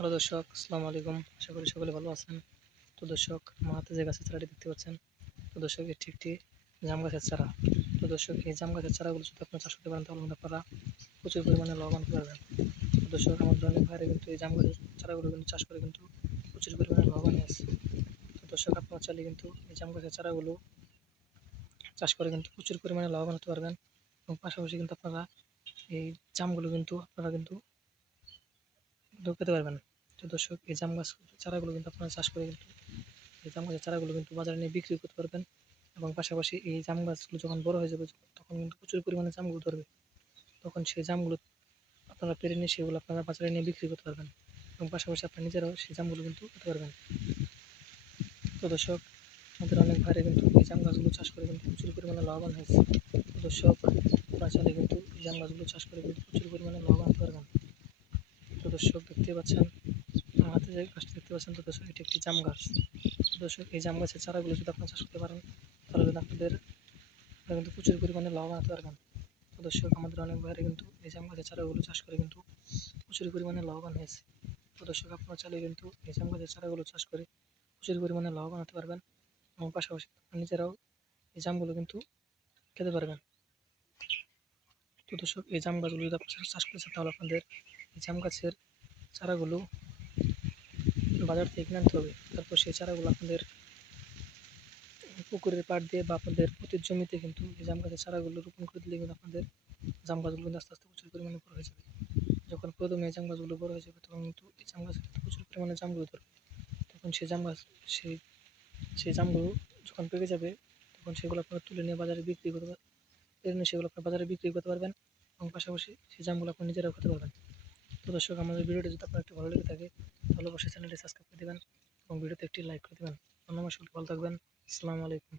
Hello দর্শক, আসসালামু আলাইকুম। আশা করি সকলে ভালো আছেন। তো দর্শক আমার হাতে যে গাছের চারাটি দেখতে পাচ্ছেন, তো দর্শক, এটি একটি জাম গাছের চারা। তো দর্শক, এই জাম গাছের চারাগুলো যদি আপনারা চাষ করতে পারেন, তাহলে আপনারা প্রচুর পরিমাণে লাভবান হতে পারবেন তো দর্শক, আমাদের অনেক ভাইরা কিন্তু এই জাম গাছের চারাগুলো কিন্তু চাষ করে কিন্তু প্রচুর পরিমাণে লাভবান হয়েছে তো দর্শক, আপনারা চাইলে কিন্তু এই জাম গাছের চারাগুলো চাষ করে কিন্তু প্রচুর পরিমাণে লাভবান হতে পারবেন। এবং পাশাপাশি কিন্তু আপনারা এই জামগুলো কিন্তু আপনারা কিন্তু পেতে পারবেন। তো দর্শক এই জাম গাছ চারাগুলো কিন্তু আপনারা চাষ করে কিন্তু এই জাম গাছের চারাগুলো কিন্তু বাজারে নিয়ে বিক্রি করতে পারবেন। এবং পাশাপাশি এই জাম গাছগুলো যখন বড় হয়ে যাবে, তখন কিন্তু প্রচুর পরিমাণে জামগুলো ধরবে। তখন সেই জামগুলো আপনারা পেরে নিয়ে সেগুলো আপনারা বাজারে নিয়ে বিক্রি করতে পারবেন। এবং পাশাপাশি আপনারা নিজেরাও সেই জামগুলো কিন্তু পেতে পারবেন। তো দর্শক, আমাদের অনেক ভাইরা কিন্তু এই জাম গাছগুলো চাষ করে কিন্তু প্রচুর পরিমাণে লাভবান হয়েছে। তো দর্শক, আপনারা কিন্তু এই জাম গাছগুলো চাষ করে কিন্তু প্রচুর পরিমাণে লাভবান হতে পারবেন। তো দর্শক দেখতে পাচ্ছেন আমার হাতে যে গাছটি দেখতে পাচ্ছেন তো দর্শক এটি একটি জাম গাছ। দর্শক, এই জাম গাছের চারাগুলো যদি আপনারা চাষ করতে পারেন, তাহলে কিন্তু আপনাদের কিন্তু প্রচুর পরিমাণে লাভবান হতে পারবেন। তো দর্শক, আমাদের অনেক ভাইরা কিন্তু এই জাম গাছের চারাগুলো চাষ করে কিন্তু প্রচুর পরিমাণে লাভবান হয়েছে। তো দর্শক, আপনারা চাইলে কিন্তু এই জাম গাছের চারাগুলো চাষ করে প্রচুর পরিমাণে লাভবান হতে পারবেন এবং পাশাপাশি নিজেরাও এই জামগুলো কিন্তু খেতে পারবেন। তো দর্শক, এই জাম গাছগুলো যদি আপনারা চাষ করেছেন তাহলে আপনাদের এই জাম গাছের চারাগুলো বাজার থেকে কিনে আনতে হবে। তারপর সেই চারাগুলো আপনাদের পুকুরের পাড় দিয়ে বা আপনাদের প্রতির জমিতে কিন্তু এই জাম গাছের চারাগুলো রোপণ করে দিলে কিন্তু আপনাদের জাম গাছগুলো কিন্তু আস্তে আস্তে প্রচুর পরিমাণে বড় হয়ে যাবে। যখন প্রথমে জাম গাছগুলো বড় হয়ে যাবে তখন কিন্তু এই জাম গাছে প্রচুর পরিমাণে জামগুলো ধরবে। তখন সেই জাম গাছ, সেই সেই জামগুলো যখন পেকে যাবে, তখন সেগুলো আপনারা তুলে নিয়ে বাজারে বিক্রি করতে পারবেন সেগুলো আপনার বাজারে বিক্রি করতে পারবেন এবং পাশাপাশি সেই জামগুলো আপনি নিজেরাও খেতে পারবেন। তো দর্শক, আমাদের ভিডিওটি যদি আপনার একটু ভালো লেগে থাকে অবশ্যই চ্যানেলটি সাবস্ক্রাইব করে দেবেন এবং ভিডিওতে একটি লাইক করে দেবেন। অন্যময় সকলে ভালো থাকবেন। আসসালামু আলাইকুম।